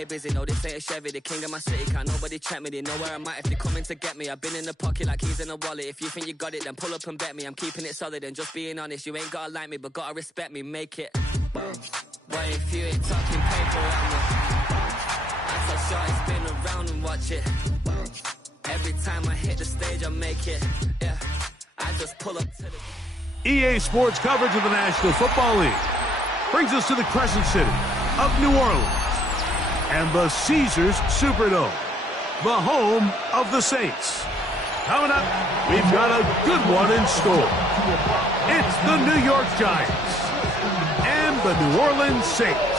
me busy. No, this ain't a Chevy, the king of my city. Can't nobody check me, they know where I'm at if they coming to get me. I've been in the pocket like keys in a wallet. If you think you got it, then pull up and bet me. I'm keeping it solid and just being honest. You ain't gotta like me, but gotta respect me, make it. But if you ain't talking paper at me, I tell shorty spin around and watch it. Every time I hit the stage, I make it. Yeah, I just pull up to the... EA Sports coverage of the National Football League brings us to the Crescent City of New Orleans and the Caesars Superdome, the home of the Saints. Coming up, we've got a good one in store. It's the New York Giants and the New Orleans Saints.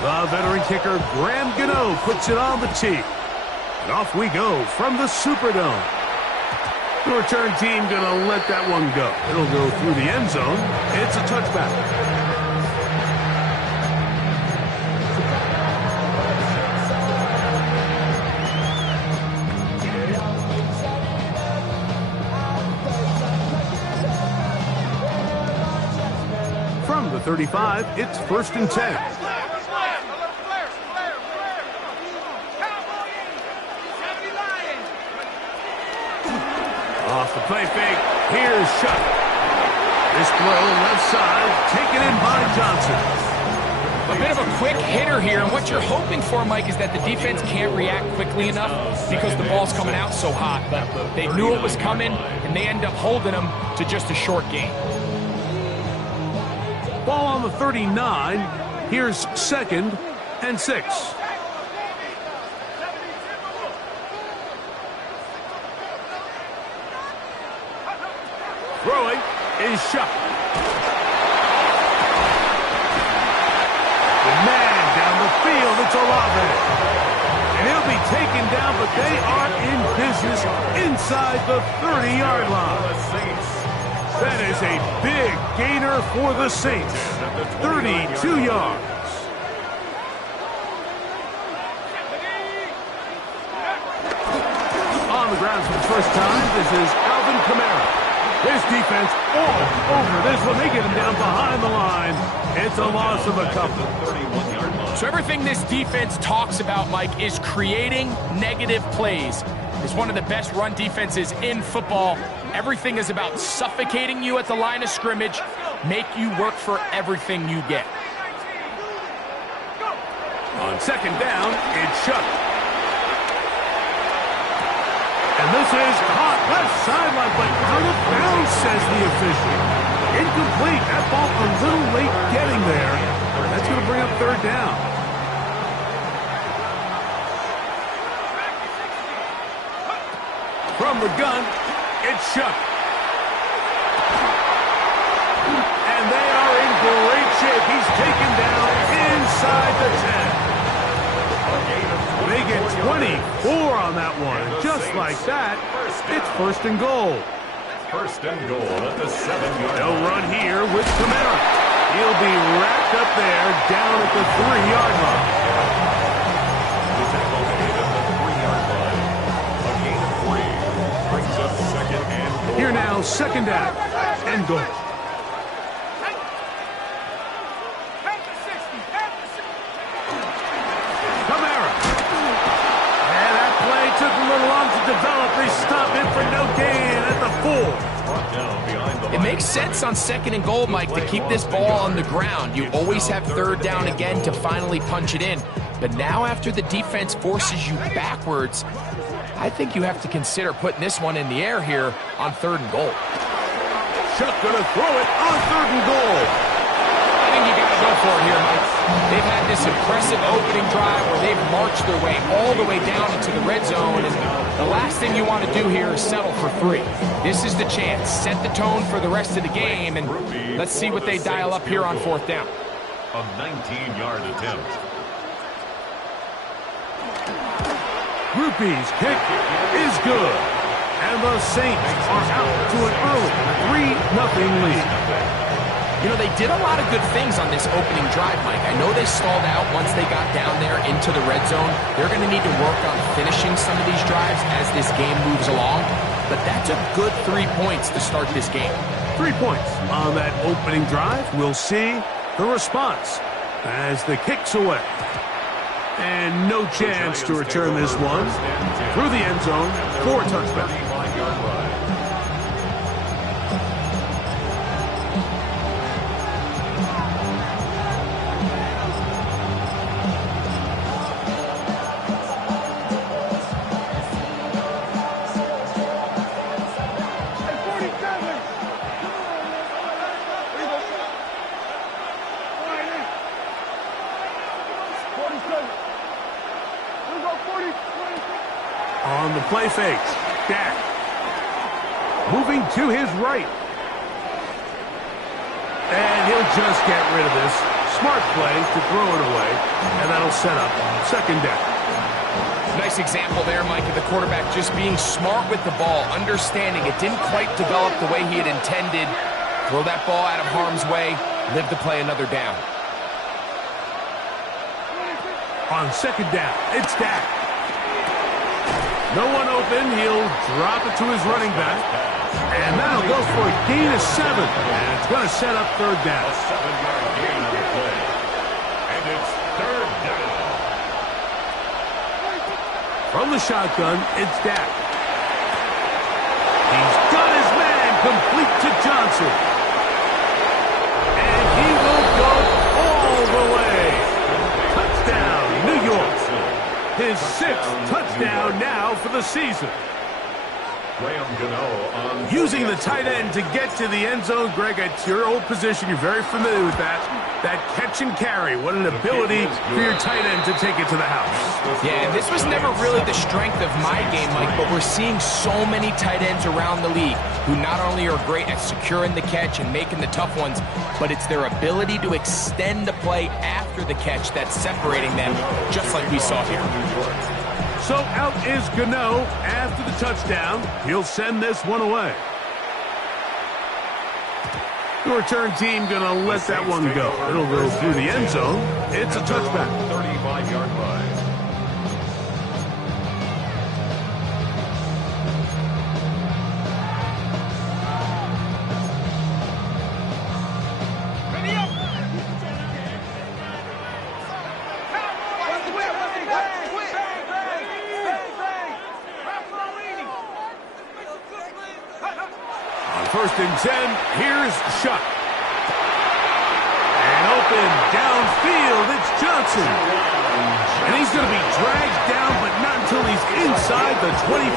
The veteran kicker Graham Gano puts it on the tee. And off we go from the Superdome. The return team going to let that one go. It'll go through the end zone. It's a touchback. From the 35, it's 1st and 10. Off the play fake, here's Shuck. This throw left side, taken in by Johnson. A bit of a quick hitter here, and what you're hoping for, Mike, is that the defense can't react quickly enough because the ball's coming out so hot. But they knew it was coming, and they end up holding them to just a short gain. Ball on the 39, here's 2nd and 6. Throwing is Shuck. The man down the field, it's Olave. And he'll be taken down, but they are in business inside the 30-yard line. That is a big gainer for the Saints. 32 yards. On the ground for the first time, this is Alvin Kamara. This defense all over this one. They get him down behind the line. It's a loss of a couple. So everything this defense talks about, Mike, is creating negative plays. It's one of the best run defenses in football. Everything is about suffocating you at the line of scrimmage, make you work for everything you get. On 2nd down, it's Shuck. And this is caught left sideline, but out of bounds, says the official. Incomplete. That ball a little late getting there. That's going to bring up 3rd down. From the gun, it's Shuck. And they are in great shape. He's taken down inside the 10. They get 24 on that one. Just like that, it's 1st and goal. 1st and goal at the 7-yard line. They'll run here with Kamara. He'll be wrapped up there down at the 3-yard line. The tackle made at the 3-yard line. A gain of 3 brings up 2nd and goal. Here now, 2nd down and goal. Develop, they stop him for no gain at the 4. It makes sense on 2nd and goal, Mike, to keep this ball on the ground. You always have 3rd down again to finally punch it in. But now after the defense forces you backwards, I think you have to consider putting this one in the air here on 3rd and goal. Shuck gonna throw it on 3rd and goal. I think you gotta go for it here, Mike. They've had this impressive opening drive where they've marched their way all the way down into the red zone, and the last thing you want to do here is settle for 3. This is the chance. Set the tone for the rest of the game, and let's see what they dial up here on 4th down. A 19-yard attempt. Grupe's kick is good, and the Saints are out to an early 3-0 lead. You know, they did a lot of good things on this opening drive, Mike. I know they stalled out once they got down there into the red zone. They're going to need to work on finishing some of these drives as this game moves along. But that's a good 3 points to start this game. 3 points on that opening drive. We'll see The response as the kick's away. And no chance to return this one through the end zone for a touchback. On the play fake, Dak. Moving to his right. And he'll just get rid of this. Smart play to throw it away. And that'll set up second down. Nice example there, Mike, of the quarterback just being smart with the ball, understanding it didn't quite develop the way he had intended. Throw that ball out of harm's way, live to play another down. On second down, it's Dak. No one open. He'll drop it to his running back. And that'll go for a gain of 7. And it's going to set up third down. A 7-yard gain on the play. And it's third down. From the shotgun, it's Dak. He's got his man complete to Johnson. And he will go all the way. Touchdown, New York. His 6th touchdown now for the season. Graham Gano on Using the tight end to get to the end zone, Greg, it's your old position. You're very familiar with that. That catch and carry. What an ability for your tight end to take it to the house. Yeah, and this was never really the strength of my game, Mike, but we're seeing so many tight ends around the league who not only are great at securing the catch and making the tough ones, but it's their ability to extend the play after the catch that's separating them, just like we saw here. So out is Gano after the touchdown. He'll send this one away. The return team going to let that one go. It'll go through the end zone. It's a touchback. 35-yard line. First and 10, here's Shuck. And open downfield, it's Johnson. And he's going to be dragged down, but not until he's inside the 25.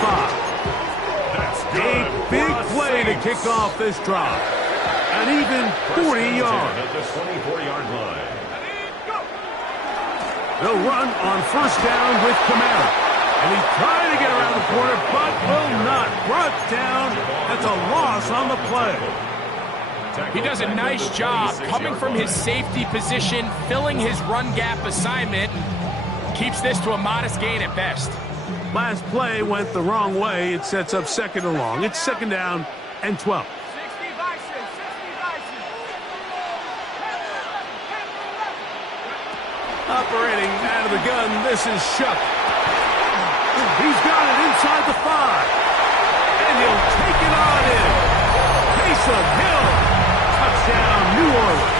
A big play to kick off this drive. An even 40 yards. At the 24-yard line. They'll run on first down with Kamara. And he's trying to get around the corner, but will not. Brought down. That's a loss on the play. He does a nice job coming from his safety position, filling his run gap assignment, keeps this to a modest gain at best. Last play went the wrong way. It sets up second and long. It's second down and 12. Operating out of the gun, this is Shuck. He's got it inside the 5. And he'll take it on in. Taysom Hill. Touchdown, New Orleans.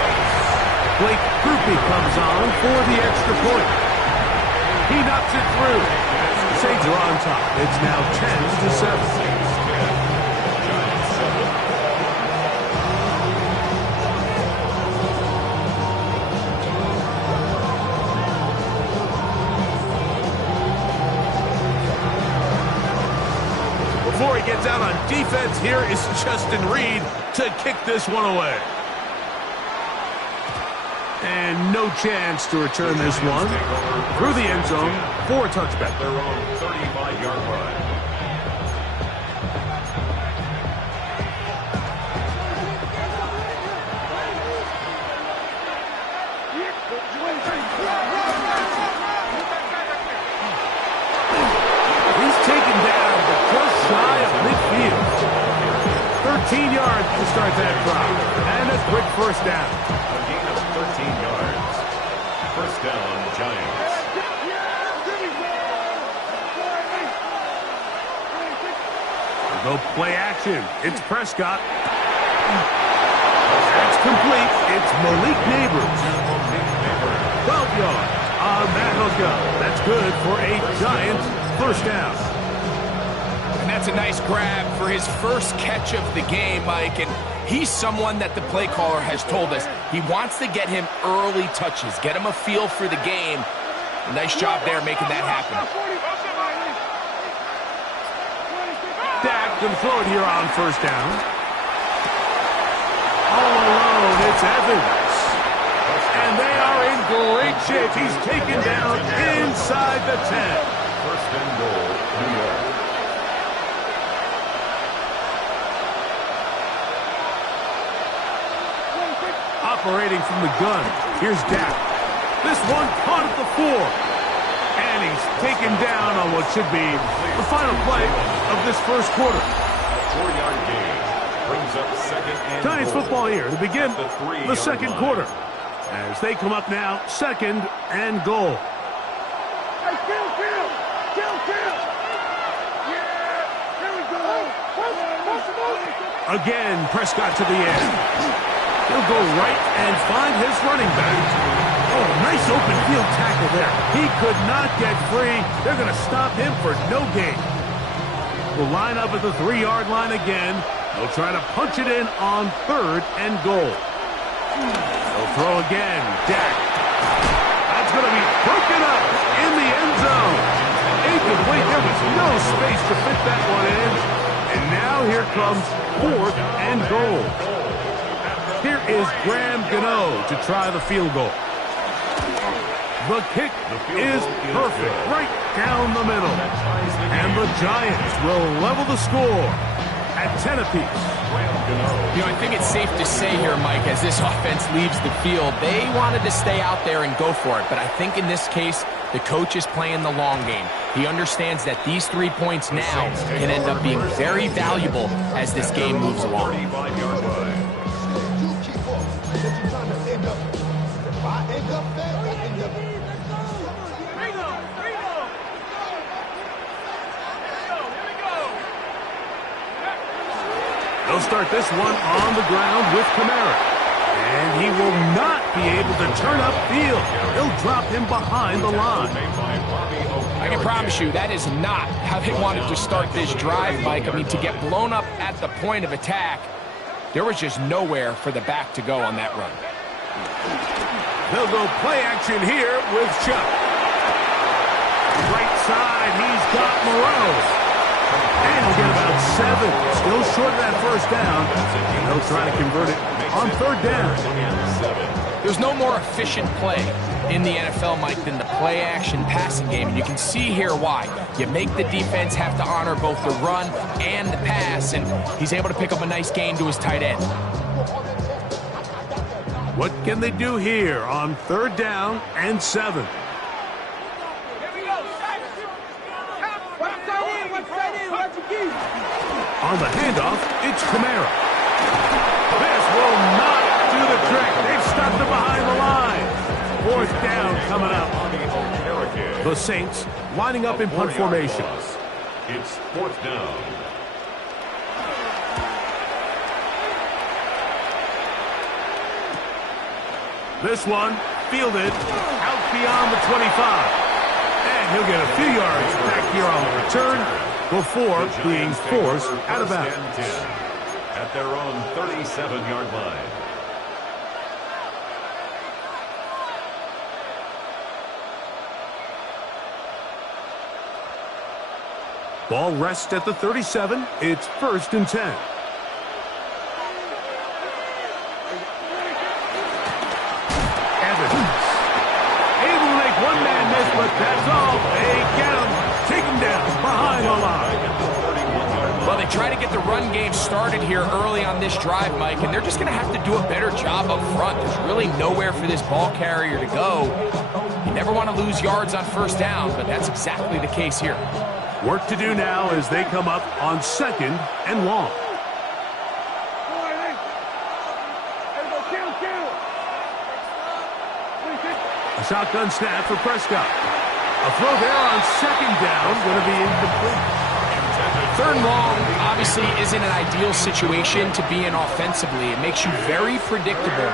Blake Grupe comes on for the extra point. He knocks it through. Saints are on top. It's now 10-7. Before he gets out on defense, here is Justin Reed to kick this one away. And no chance to return this one through the end zone for a touchback. Their own 35-yard line. He's taken down, but just shy of midfield. 13 yards to start that drive. And a quick first down. A gain of 13 yards. First down, Giants. No play action. It's Prescott. That's complete. It's Malik Neighbors. 12 yards on that hookup. That's good for a Giants first down. And that's a nice grab for his first catch of the game, Mike. And he's someone that the play caller has told us he wants to get him early touches, get him a feel for the game. A nice job there making that happen. Dak can throw it here on first down. All alone, it's Evans. And they are in great shape. He's taken down inside the 10. First and goal, New York. Operating from the gun, here's Dak. This one caught at the 4. And he's taken down on what should be the final play of this first quarter. A 4-yard gain brings up second and Giants goal. football here to begin The 3-yard the second line. quarter. As they come up now, second and goal. Again, Prescott to the end. He'll go right and find his running back. Oh, nice open field tackle there. He could not get free. They're going to stop him for no gain. We'll line up at the 3-yard line again. They'll try to punch it in on third and goal. They'll throw again. Dak. That's going to be broken up in the end zone. Incomplete. There was no space to fit that one in. And now here comes fourth and goal. Here is Graham Gano to try the field goal. The kick is perfect, right down the middle. And the Giants will level the score at 10 apiece. You know, I think it's safe to say here, Mike, as this offense leaves the field, they wanted to stay out there and go for it. But I think in this case, the coach is playing the long game. He understands that these 3 points now can end up being very valuable as this game moves along. 35-yard line. They'll start this one on the ground with Kamara. And he will not be able to turn upfield. They'll drop him behind the line. I can promise you that is not how they wanted to start this drive, Mike. I mean, to get blown up at the point of attack, there was just nowhere for the back to go on that run. They'll go play action here with Chuck. Right side, he's got Moreau. And he'll get about 7. Still short of that first down. And they'll try to convert it on third down. There's no more efficient play in the NFL, Mike, than the play-action passing game. And you can see here why. You make the defense have to honor both the run and the pass, and he's able to pick up a nice gain to his tight end. What can they do here on third down and 7? On the handoff, it's Kamara. This will not do the trick. They've stopped him behind the line. Fourth down coming up. The Saints lining up in punt formation. It's fourth down. This one fielded out beyond the 25. And he'll get a few yards back here on the return before being forced out of bounds. At their own 37-yard line. Ball rests at the 37. It's first and 10. Evans. Able to make one man miss, but that's all. They get him. Take him down behind the line. Well, they try to get the run game started here early on this drive, Mike, and they're just going to have to do a better job up front. There's really nowhere for this ball carrier to go. You never want to lose yards on first down, but that's exactly the case here. Work to do now as they come up on second and long. A shotgun snap for Prescott. A throw there on second down, going to be incomplete. 3rd and long obviously isn't an ideal situation to be in offensively. It makes you very predictable,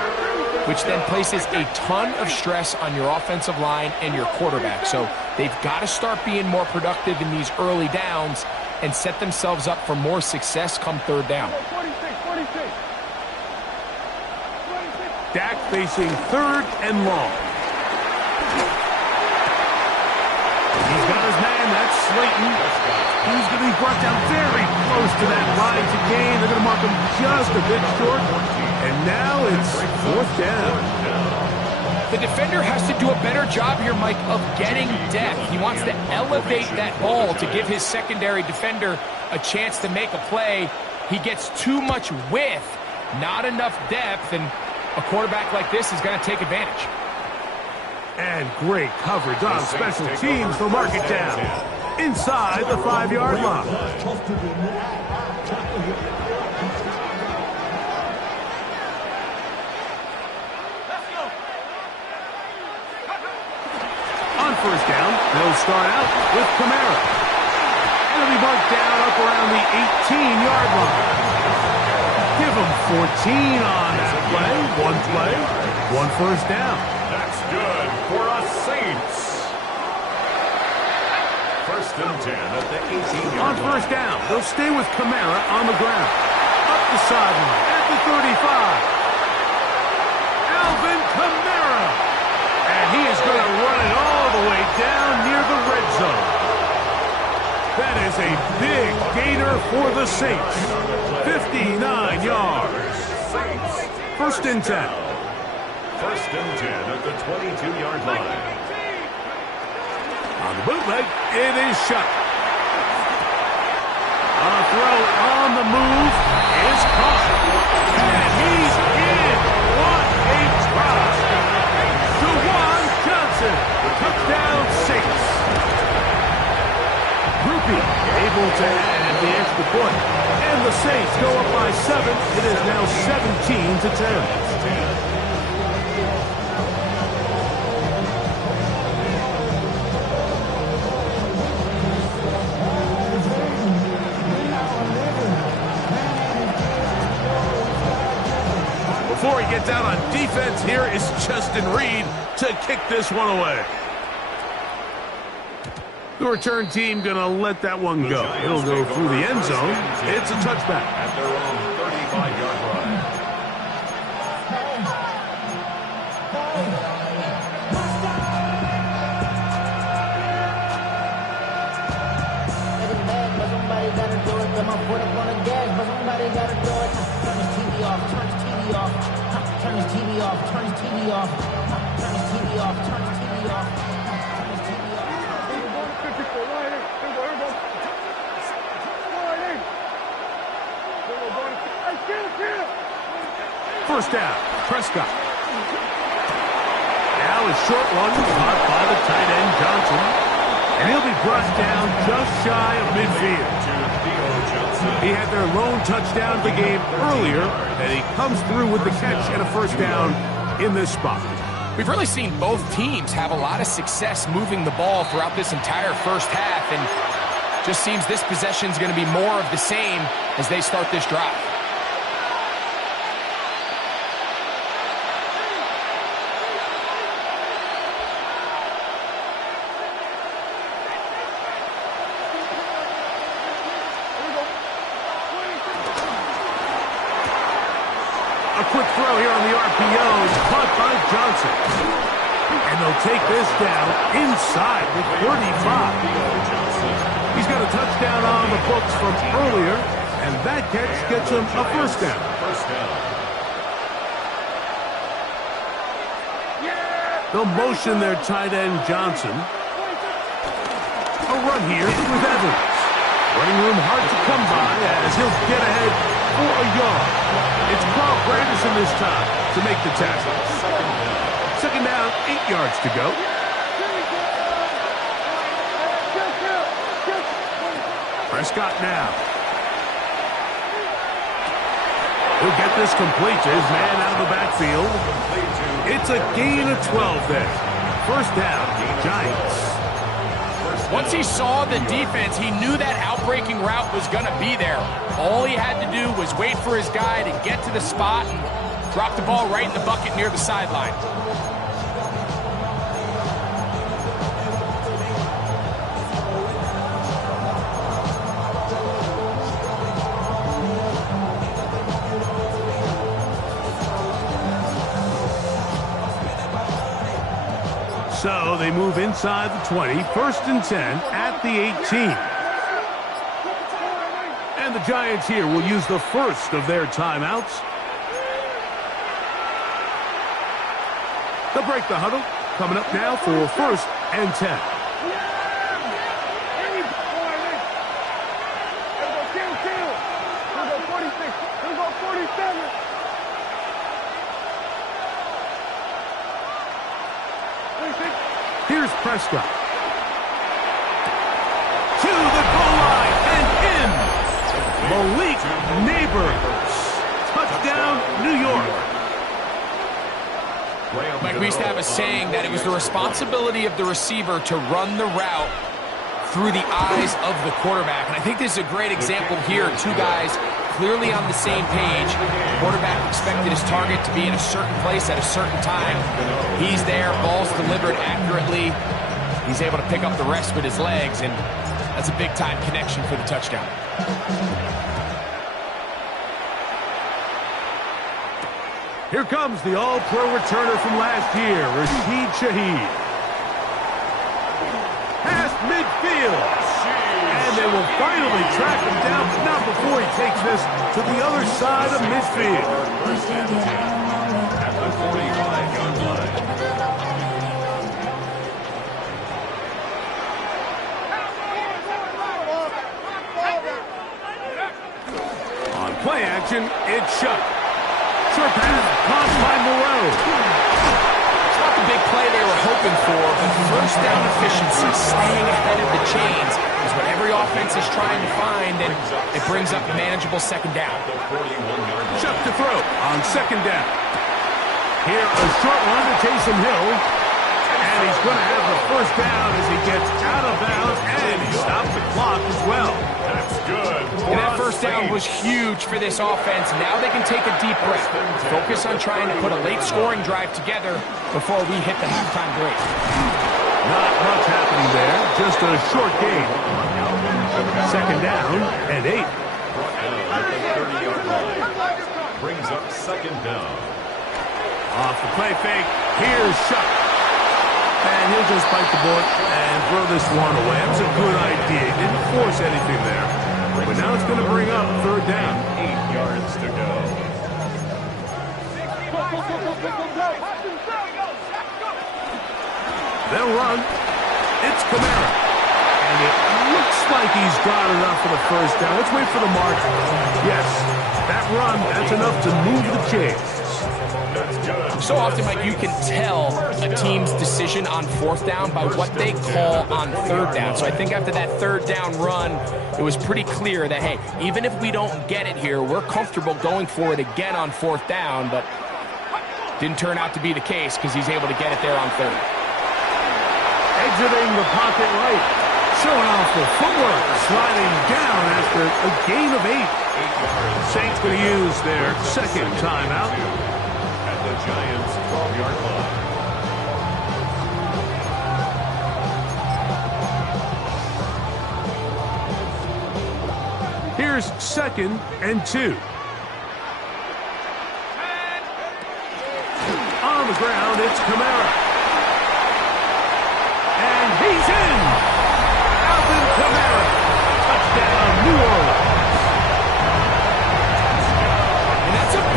which then places a ton of stress on your offensive line and your quarterback. So they've got to start being more productive in these early downs and set themselves up for more success come 3rd down. Dak facing 3rd and long. He's got his man, that's Slayton. He's going to be brought down very close to that line to gain. They're going to mark him just a bit short. And now it's 4th down. The defender has to do a better job here, Mike, of getting depth. He wants to elevate that ball to give his secondary defender a chance to make a play. He gets too much width, not enough depth, and a quarterback like this is going to take advantage. And great coverage on special teams. They'll mark it down inside the 5-yard line. On 1st down, they'll start out with Kamara. And it'll be marked down up around the 18-yard line. Give him 14 on that play. One play, 1 first down. That's good for us Saints. 1st and 10 at the 18-yard On line. 1st down, they'll stay with Kamara on the ground. Up the sideline at the 35. Alvin Kamara. And he is going to run it all the way down near the red zone. That is a big gainer for the Saints. 59 yards. 1st and 10. 1st and 10 at the 22-yard line. On the bootleg, it is shut. On a throw on the move is caught. And he's in. What a try. Juwan Johnson, touchdown Saints. Rupi able to add the extra point. And the Saints go up by 7. It is now 17-10. Before he gets out on defense, here is Justin Reed to kick this one away. The return team going to let that one go. It'll go through the end zone. It's a touchback. At their own 35-yard line. Somebody gotta do it. Got my foot up on the gas, but somebody gotta do it. Turn his TV off. Turn his TV off. Turn his TV off. Turn his TV off. Turn his TV off. Turn his TV off. Turn his TV off. 1st down, Prescott. Now a short one caught by the tight end Johnson. And he'll be brought down just shy of midfield. He had their lone touchdown of the game earlier, and he comes through with the catch and a 1st down in this spot. We've really seen both teams have a lot of success moving the ball throughout this entire 1st half, and just seems this possession is going to be more of the same as they start this drive. A quick throw here on the RPO, caught by Johnson. And they'll take this down inside the 35. He's got a touchdown on the books from earlier, and that catch gets him a 1st down. They'll motion their tight end Johnson. A run here with Evans. Running room hard to come by as he'll get ahead for a yard. It's Carl Granderson this time to make the tackle. 2nd down, 8 yards to go. Prescott now. He'll get this complete to his man out of the backfield. It's a gain of 12 there. 1st down, Giants. Once he saw the defense, he knew that outbreaking route was going to be there. All he had to do was wait for his guy to get to the spot and drop the ball right in the bucket near the sideline. So they move inside the 20, 1st and 10 at the 18. And the Giants here will use the first of their timeouts. They'll break the huddle. Coming up now for 1st and 10. Here's Prescott. To the goal line and in. Malik Neighbors. Touchdown, New York. Mike, we used to have a saying that it was the responsibility of the receiver to run the route through the eyes of the quarterback. And I think this is a great example here. Two guys clearly on the same page. The quarterback expected his target to be in a certain place at a certain time. He's there, ball's delivered accurately. He's able to pick up the rest with his legs, and that's a big-time connection for the touchdown. Here comes the all-pro returner from last year, Rashid Shaheed. Past midfield. And they will finally track him down, but not before he takes this to the other side of midfield. At the 45-yard line. On play action, it's Shuck. Short pass caught by Moreau. It's not the big play they were hoping for, but first down efficiency, staying ahead of the chains, is what every offense is trying to find, and it brings up a manageable second down. Shuck to throw on second down. Here, a short one to Taysom Hill. And he's going to have the first down as he gets out of bounds, and he stopped the clock as well. That's good. And that first down was huge for this offense. Now they can take a deep breath. Focus on trying to put a late scoring drive together before we hit the halftime break. Not much happening there, just a short gain. Second down and 8. At the 30-yard line. Brings up second down. Off the play fake, here's Shuck. And he'll just bite the bullet and throw this one away. That's a good idea. He didn't force anything there. But now it's going to bring up third down. 8 yards to go. They'll run. It's Kamara. And it looks like he's got enough for the first down. Let's wait for the margin. Yes, that run, that's enough to move the chains. So often, Mike, you can tell a team's decision on fourth down by what they call on third down. So I think after that third down run, it was pretty clear that, hey, even if we don't get it here, we're comfortable going for it again on fourth down, but didn't turn out to be the case because he's able to get it there on third. Exiting the pocket right, showing off the footwork, sliding down after a gain of 8. Saints going to use their second timeout. The Giants' 12-yard line. Here's second and 2. On the ground, it's Kamara. And he's in! Alvin Kamara. Touchdown, New Orleans.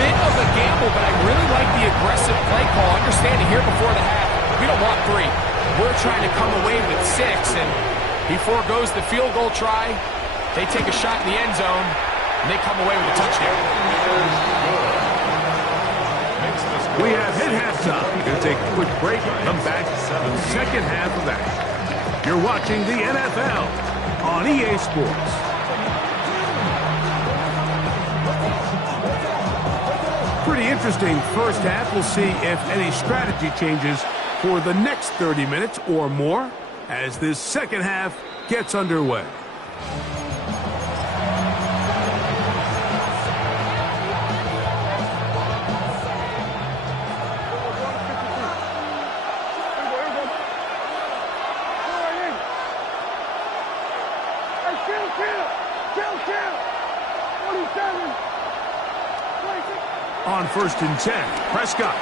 Bit of a gamble, but I really like the aggressive play call. Understanding here before the half, we don't want 3. We're trying to come away with 6, and he forgoes the field goal try. They take a shot in the end zone, and they come away with a touchdown. We have hit halftime. We're going to take a quick break and come back to the second half of that. You're watching the NFL on EA Sports. Pretty interesting first half. We'll see if any strategy changes for the next 30 minutes or more as this second half gets underway. On 1st and 10, Prescott.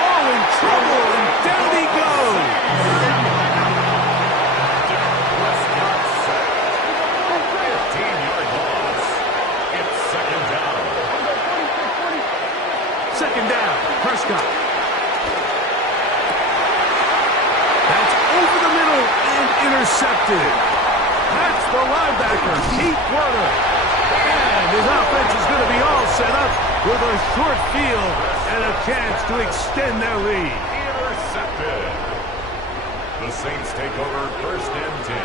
Oh, in trouble, and down he goes. Prescott sacked. 15-yard loss. It's second down. Second down, Prescott. That's over the middle and intercepted. That's the linebacker, Keith Werner. And his offense is going to be all set up with a short field and a chance to extend their lead. Intercepted. The Saints take over 1st and 10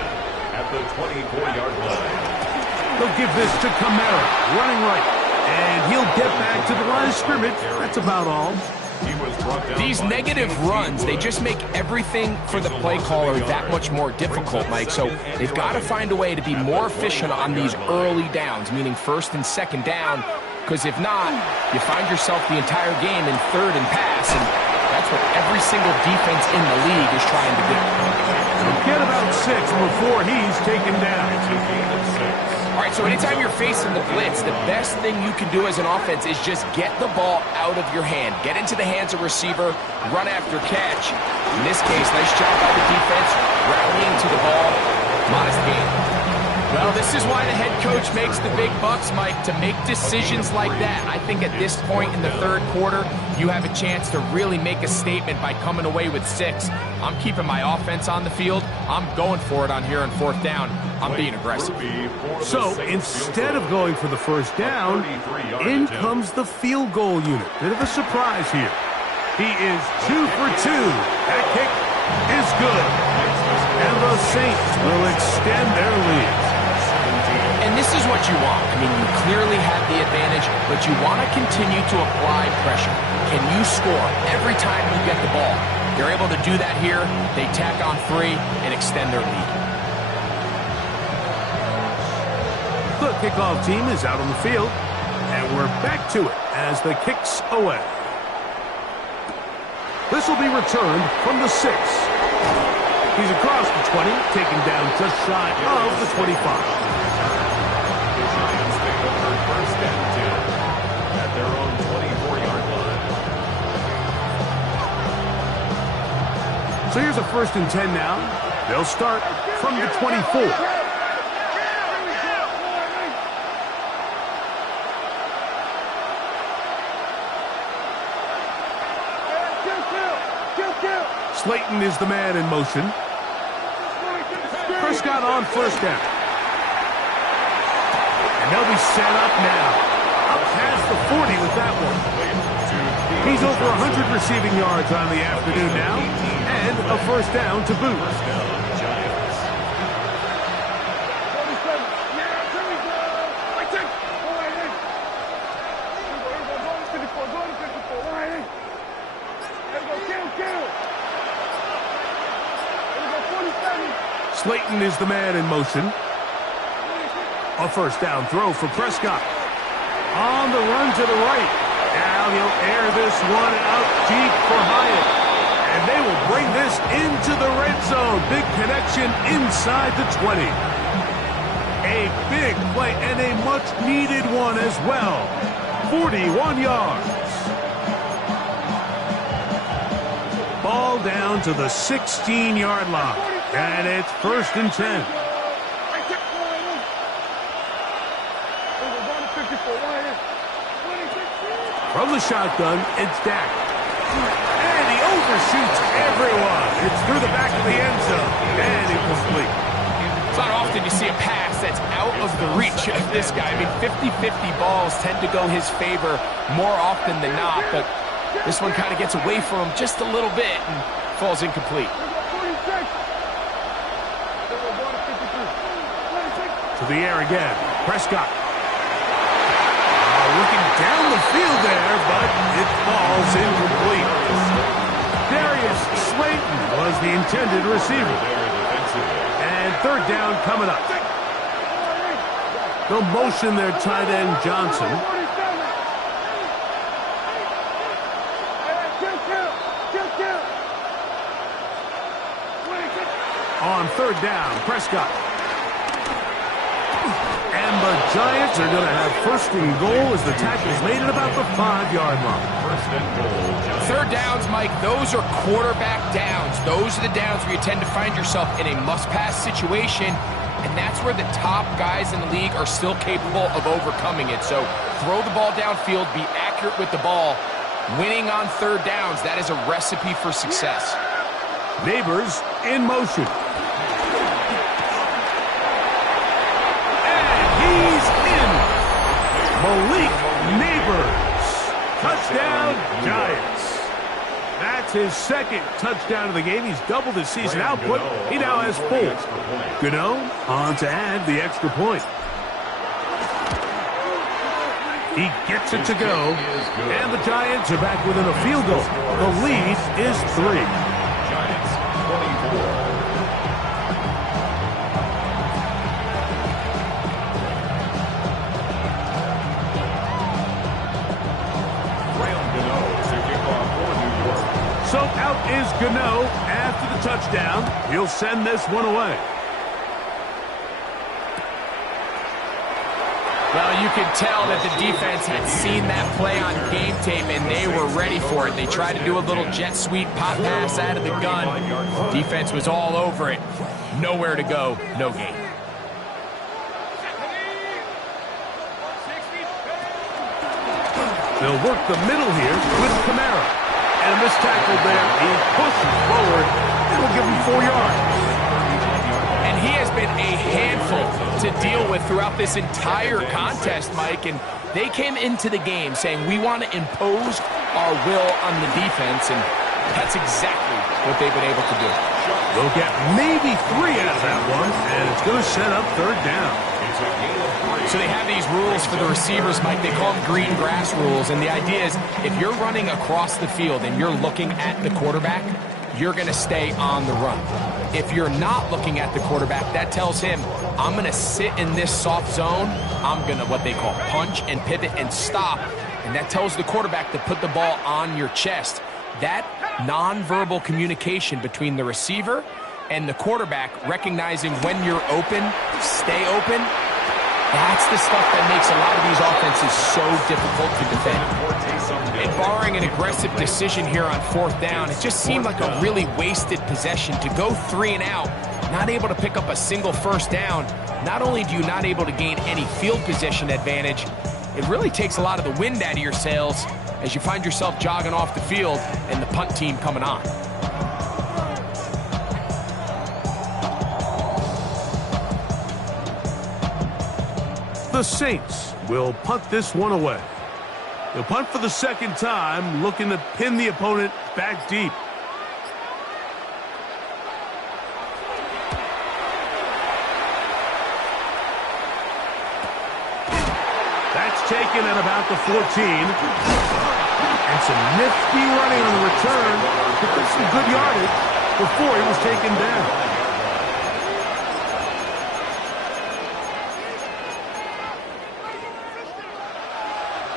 at the 24-yard line. They'll give this to Kamara, running right. And he'll get back to the line of scrimmage. That's about all. These negative runs, they just make everything for the play caller that much more difficult, Mike. So they've got to find a way to be more efficient on these early downs, meaning 1st and 2nd down, because if not, you find yourself the entire game in 3rd and pass, and that's what every single defense in the league is trying to do. Get about 6 before he's taken down. All right, so anytime you're facing the blitz, the best thing you can do as an offense is just get the ball out of your hand. Get into the hands of receiver, run after catch. In this case, nice job by the defense, rallying to the ball. Modest gain. Well, this is why the head coach makes the big bucks, Mike, to make decisions like that. I think at this point in the 3rd quarter, you have a chance to really make a statement by coming away with 6. I'm keeping my offense on the field. I'm going for it on here on 4th down. I'm being aggressive. So instead of going for the 1st down, in comes the field goal unit. Bit of a surprise here. He is 2 for 2. That kick is good. And the Saints will extend their lead. And this is what you want. I mean, you clearly have the advantage, but you want to continue to apply pressure. Can you score every time you get the ball? They're able to do that here. They tack on 3 and extend their lead. The kickoff team is out on the field, and we're back to it as the kick's away. This will be returned from the 6. He's across the 20, taken down just shy of the 25. First and 10 at their own 24-yard line. So here's a 1st and 10 now. They'll start from the 24. Slayton is the man in motion. Prescott on 1st down. And they'll be set up now. Up past the 40 with that one. He's over 100 receiving yards on the afternoon now. And a 1st down to boot. Slayton is the man in motion. A 1st down throw for Prescott. On the run to the right. Now he'll air this one out deep for Hyatt. And they will bring this into the red zone. Big connection inside the 20. A big play and a much-needed one as well. 41 yards. Ball down to the 16-yard line. And it's 1st and 10. From the shotgun, it's Dak. And he overshoots everyone. It's through the back of the end zone. And incomplete. It's not often you see a pass that's out of the reach of this guy. I mean, 50-50 balls tend to go his favor more often than not. But this one kind of gets away from him just a little bit and falls incomplete. To the air again. Prescott. Looking down the field there, but it falls incomplete. Darius Slayton was the intended receiver. And third down coming up. They'll motion their tight end, Johnson. On third down, Prescott. And the Giants are going to have first and goal as the tackle's made at about the 5-yard line. First and goal. Third downs, Mike, those are quarterback downs. Those are the downs where you tend to find yourself in a must-pass situation, and that's where the top guys in the league are still capable of overcoming it. So throw the ball downfield, be accurate with the ball. Winning on third downs, that is a recipe for success. Neighbors in motion. He's in. Malik Neighbors. Touchdown, Giants. That's his second touchdown of the game. He's doubled his season output. He now has 4. Gano on to add the extra point. He gets it to go. And the Giants are back within a field goal. The lead is 3. Giants 24. So out is Gano after the touchdown. He'll send this one away. Well, you could tell that the defense had seen that play on game tape, and they were ready for it. They tried to do a little jet sweep pop pass out of the gun. Defense was all over it. Nowhere to go, no gain. They'll work the middle here with Kamara. And this tackle there, he pushes forward. It'll give him 4 yards. And he has been a handful to deal with throughout this entire contest, Mike. And they came into the game saying, we want to impose our will on the defense. And that's exactly what they've been able to do. They'll get maybe 3 out of that one. And it's going to set up third down. So they have these rules for the receivers, Mike. They call them green grass rules. And the idea is if you're running across the field and you're looking at the quarterback, you're going to stay on the run. If you're not looking at the quarterback, that tells him, I'm going to sit in this soft zone. I'm going to what they call punch and pivot and stop. And that tells the quarterback to put the ball on your chest. That nonverbal communication between the receiver and the quarterback, recognizing when you're open, stay open, that's the stuff that makes a lot of these offenses so difficult to defend. And barring an aggressive decision here on fourth down, it just seemed like a really wasted possession to go 3 and out, not able to pick up a single first down. Not only do you not able to gain any field position advantage, it really takes a lot of the wind out of your sails as you find yourself jogging off the field and the punt team coming on. The Saints will punt this one away. They'll punt for the second time, looking to pin the opponent back deep. That's taken at about the 14. And some nifty running on the return. But there's some good yardage before he was taken down.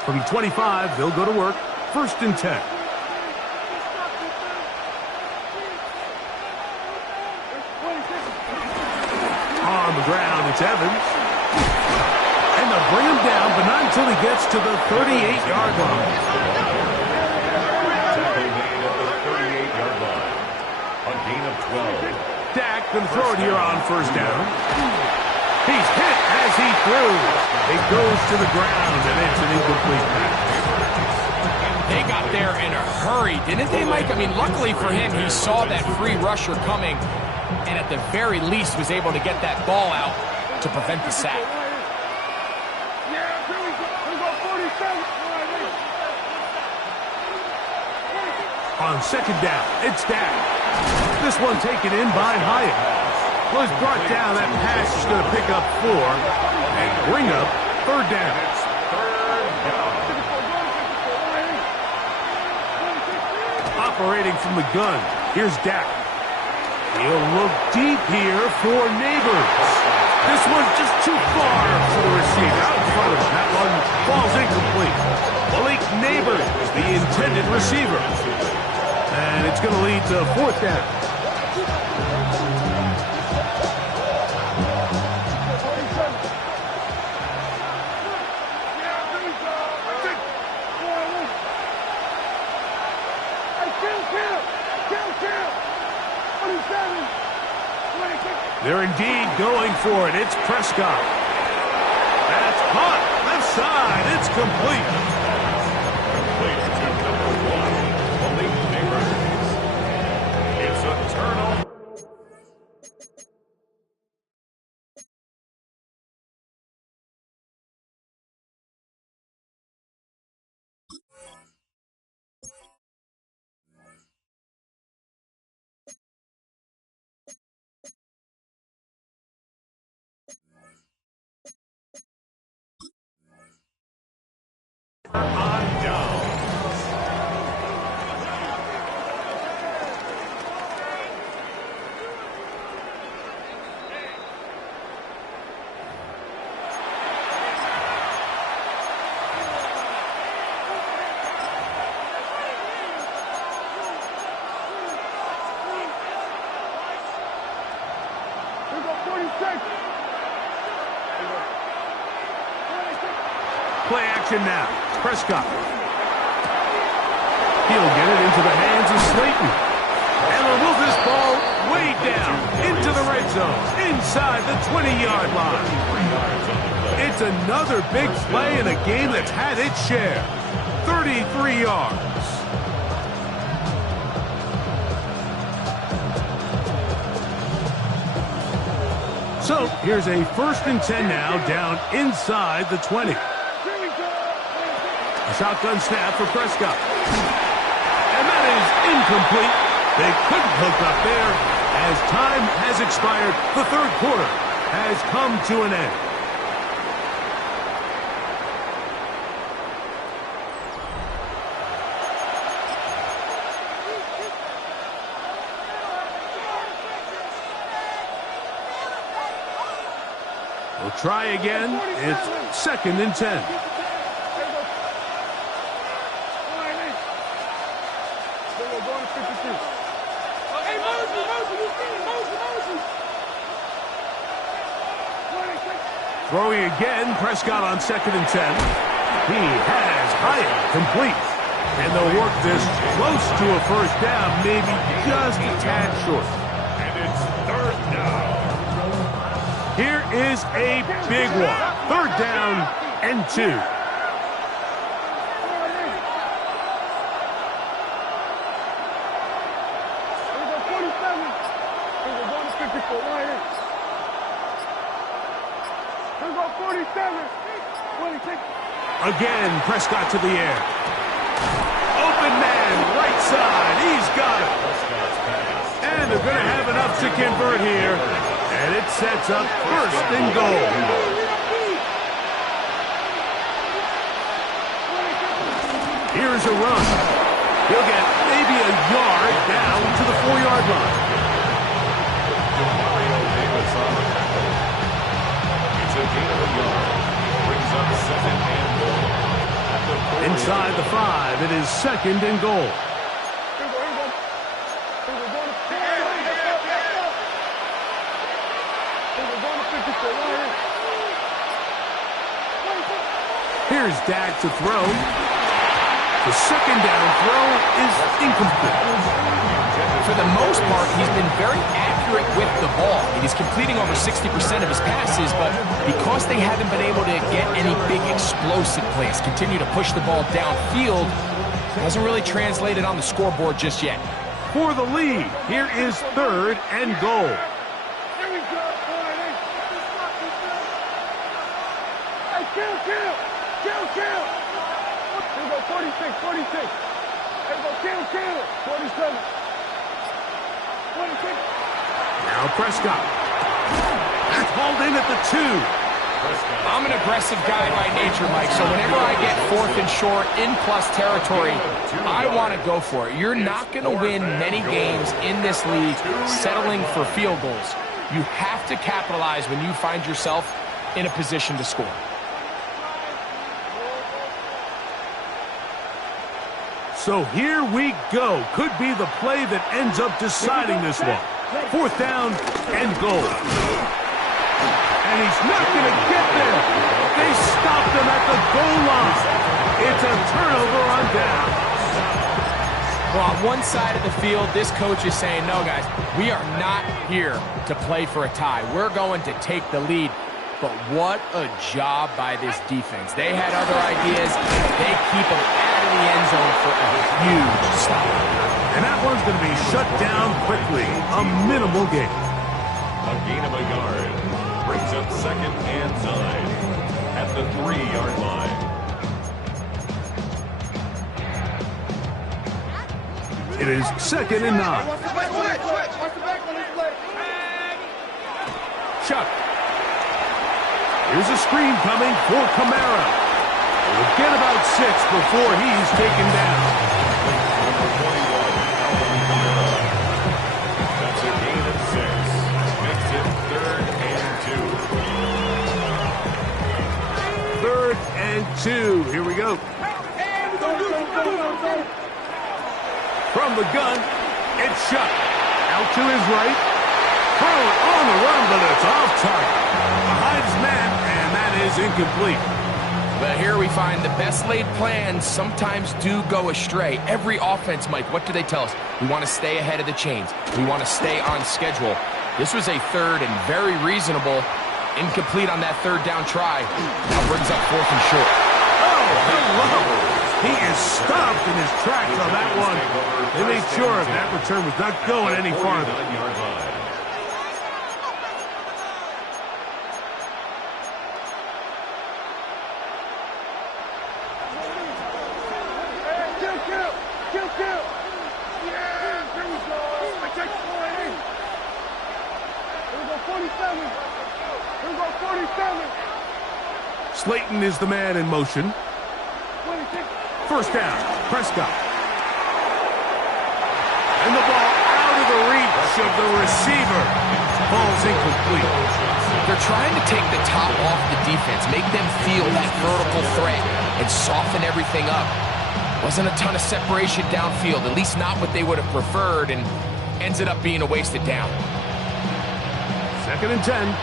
From 25, they'll go to work. 1st and 10. On the ground, it's Evans. And they'll bring him down, but not until he gets to the 38-yard line. Tackle made at the 38-yard line. A gain of 12. Dak going to throw it here on 1st down. He's hit as he threw. It goes to the ground, and it's an incomplete pass. They got there in a hurry, didn't they, Mike? I mean, luckily for him, he saw that free rusher coming, and at the very least was able to get that ball out to prevent the sack. On 2nd down, it's Dak. This one taken in by Hyatt. Well, he's brought down. That pass is going to pick up 4 and bring up 3rd down. Operating from the gun, here's Dak. He'll look deep here for Neighbors. This one's just too far for the receiver. Out in front of him. That one falls incomplete. Malik Neighbors is the intended receiver. And it's going to lead to fourth down. They're indeed going for it. It's Prescott. That's caught. Left side. It's complete. Complete to number 1, Malik Neighbors. It's a turnover. On down. Play action now. Prescott. He'll get it into the hands of Slayton. And will move this ball way down into the red zone, inside the 20-yard line. It's another big play in a game that's had its share. 33 yards. So here's a 1st and 10 now, down inside the 20. A shotgun snap for Prescott. And that is incomplete. They couldn't hook up there. As time has expired, the 3rd quarter has come to an end. We'll try again. It's 2nd and 10. Throwing again, Prescott on 2nd and 10. He has Hyatt complete. And they'll work this close to a 1st down, maybe just a tad short. And it's 3rd down. Here is a big one. 3rd down and 2. Again, Prescott to the air. Open man, right side. He's got it. And they're going to have enough to convert here. And it sets up 1st and goal. Here's a run. He'll get maybe a yard down to the 4-yard line. Mario Davis on the tackle. It's a gain of a yard. Brings up 2nd and goal. Inside the 5, it is 2nd and goal. Here's Dak to throw. The 2nd down throw is incomplete. For the most part, he's been very accurate with the ball. He's completing over 60% of his passes, but because they haven't been able to get any big explosive plays, continue to push the ball downfield, hasn't really translated on the scoreboard just yet. For the lead, here is 3rd and goal. Kill. Here we go, 46. Here we go, kill. 47. 26. Now Prescott. That's hauled in at the 2. I'm an aggressive guy by nature, Mike, so whenever I get 4th and short in plus territory, I want to go for it. You're not going to win many games in this league settling for field goals. You have to capitalize when you find yourself in a position to score. So here we go. Could be the play that ends up deciding this one. 4th down and goal. And he's not going to get there. They stopped him at the goal line. It's a turnover on down. Well, on one side of the field, this coach is saying, no, guys, we are not here to play for a tie. We're going to take the lead. But what a job by this defense. They had other ideas. They keep them out of the end zone for a huge stop. And that one's going to be shut down quickly. A minimal gain. A gain of a yard. Brings up 2nd and 9 at the 3-yard line. It is 2nd and 9. Chuck. Here's a screen coming for Kamara. We'll get about 6 before he's taken down. Number 21, Alvin Kamara. That's a gain of 6. Makes it 3rd and 2. 3rd and 2. Here we go. From the gun, it's Chuck. Out to his right. Thrown on the run, but it's off target. Behind his man, and that is incomplete. But here we find the best laid plans sometimes do go astray. Every offense, Mike, what do they tell us? We want to stay ahead of the chains. We want to stay on schedule. This was a 3rd and very reasonable. Incomplete on that 3rd down try. Now brings up 4th and short. Oh, hello. He is stopped in his tracks on that one. They made sure that return was not going any farther. 49-yard line. Slayton is the man in motion. 1st down, Prescott. And the ball out of the reach of the receiver. Ball's incomplete. They're trying to take the top off the defense, make them feel that vertical threat, and soften everything up. Wasn't a ton of separation downfield, at least not what they would have preferred, and ends it up being a wasted down. 2nd and 10.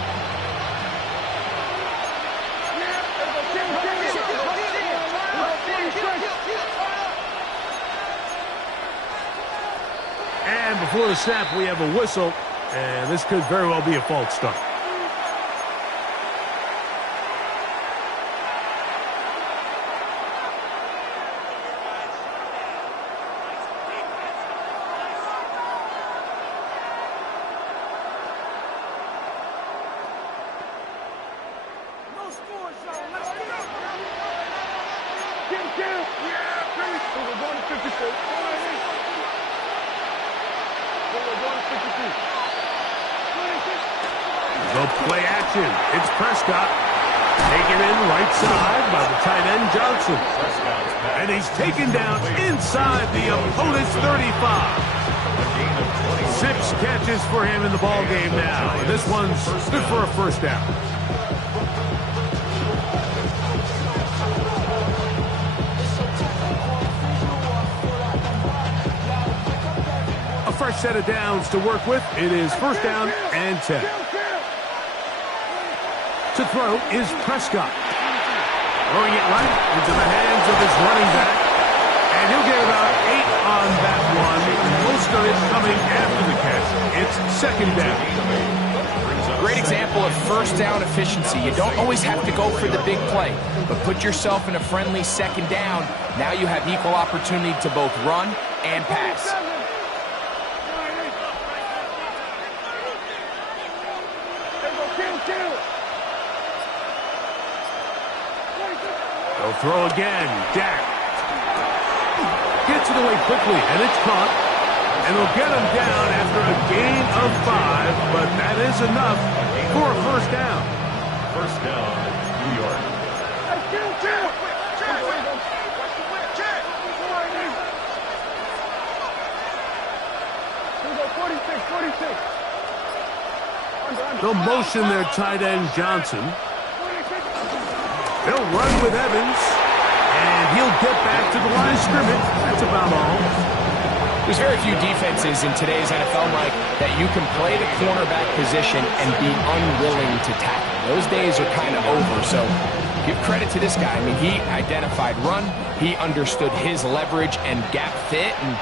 And before the snap, we have a whistle, and this could very well be a false start. The play action. It's Prescott. Taken in right side by the tight end Johnson. And he's taken down inside the opponent's 35. 6 catches for him in the ball game now. And this one's good for a 1st down. A fresh set of downs to work with. It is 1st down and 10. To throw is Prescott. Throwing it right into the hands of his running back. And he'll get about 8 on that one. Most of it coming after the catch. It's 2nd down. Great example of 1st down efficiency. You don't always have to go for the big play, but put yourself in a friendly 2nd down. Now you have equal opportunity to both run and pass. They'll throw again. Dak gets it away quickly, and it's caught. And they'll get him down after a gain of 5, but that is enough for a 1st down. 1st down, New York. Hey, kill. Here we go, 46. They'll motion their tight end, Johnson. They'll run with Evans, and he'll get back to the line of scrimmage. That's about all. There's very few defenses in today's NFL, Mike, that you can play the cornerback position and be unwilling to tackle. Those days are kind of over, so give credit to this guy. I mean, he identified run, he understood his leverage and gap fit, and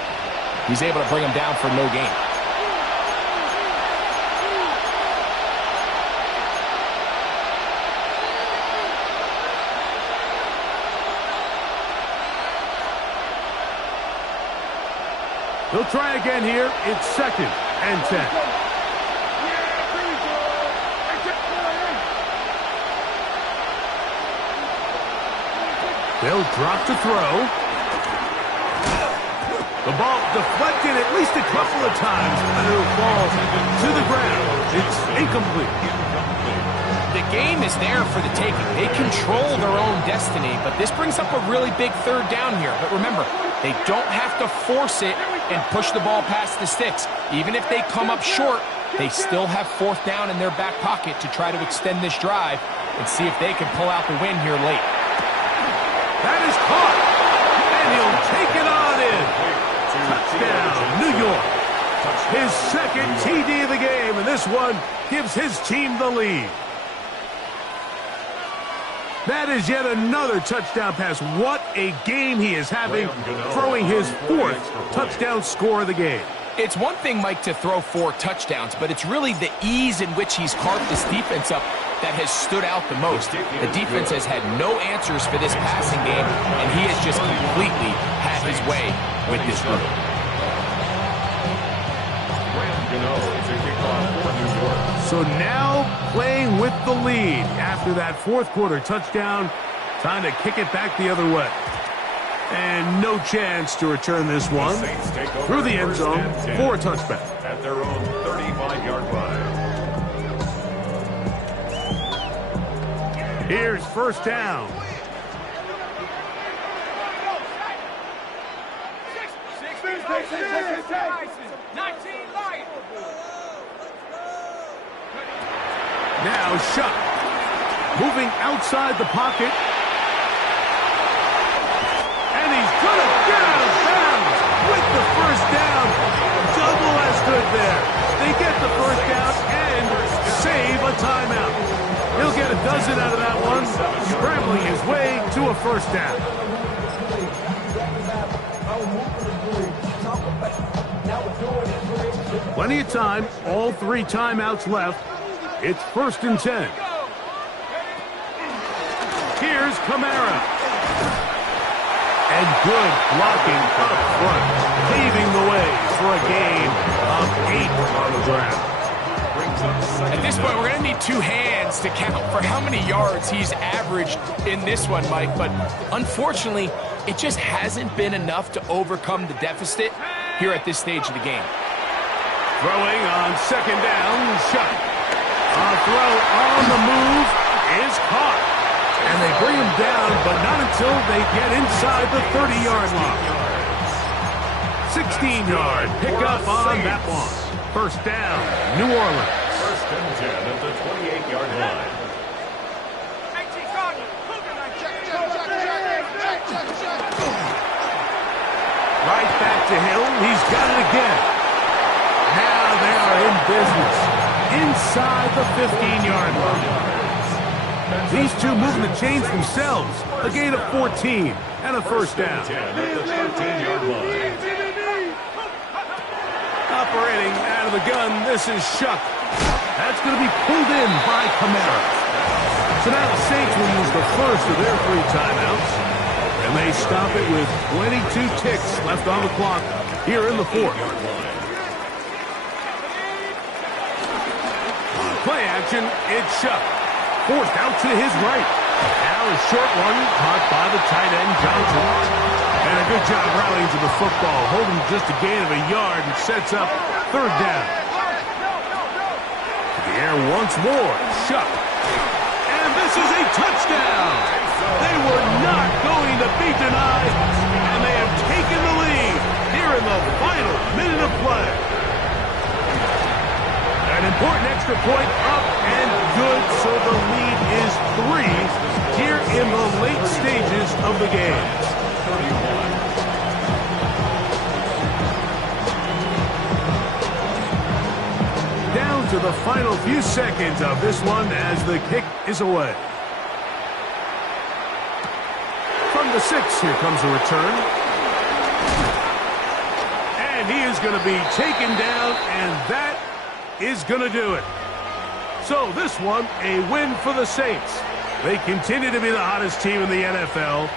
he's able to bring him down for no gain. He'll try again here. It's 2nd and 10. They'll drop to throw. The ball deflected at least a couple of times, and it'll fall to the ground. It's incomplete. The game is there for the taking. They control their own destiny, but this brings up a really big 3rd down here. But remember, they don't have to force it and push the ball past the sticks. Even if they come up short, they still have 4th down in their back pocket to try to extend this drive and see if they can pull out the win here late. That is caught, and he'll take it on in. Touchdown, New York. His 2nd TD of the game, and this one gives his team the lead. That is yet another touchdown pass. What a game he is having, throwing his 4th touchdown score of the game. It's one thing, Mike, to throw 4 touchdowns, but it's really the ease in which he's carved this defense up that has stood out the most. The defense has had no answers for this passing game, and he has just completely had his way with this group. So now playing with the lead after that 4th quarter touchdown. Time to kick it back the other way. And no chance to return this one through the end zone for a touchback. At their own 35-yard line. Here's 1st down. Now Shuck, moving outside the pocket. And he's going to get out of bounds with the 1st down. Double as good there. They get the 1st down and save a timeout. He'll get a dozen out of that one, scrambling his way to a 1st down. Plenty of time, all 3 timeouts left. It's 1st and 10. Here's Kamara. And good blocking up front, paving the way for a gain of 8 on the ground. At this point, we're going to need 2 hands to count for how many yards he's averaged in this one, Mike. But unfortunately, it just hasn't been enough to overcome the deficit here at this stage of the game. Throwing on 2nd down, Shuck. A throw on the move is caught. And they bring him down, but not until they get inside the 30-yard line. 16-yard pickup on that one. 1st down, New Orleans. 1st and 10 at the 28-yard line. Right back to Hill. He's got it again. Now they are in business inside the 15-yard line. These two moving the chains themselves. A gain of 14 and a 1st down. 10 at the 13-yard line. Operating out of the gun, this is Shuck. That's going to be pulled in by Kamara. So now the Saints will use the first of their 3 timeouts. And they stop it with 22 ticks left on the clock here in the 4th. Play action, it's Shuck. Forced out to his right. Now a short one caught by the tight end, Johnson. And a good job rallying to the football, holding just a gain of a yard and sets up 3rd down. To the air once more, Shuck. And this touchdown. They were not going to be denied, and they have taken the lead here in the final minute of play. An important extra point up and good, so the lead is 3 here in the late stages of the game. Down to the final few seconds of this one as the kick is away. From the 6, here comes a return. And he is going to be taken down, and that is going to do it. So this one, a win for the Saints. They continue to be the hottest team in the NFL.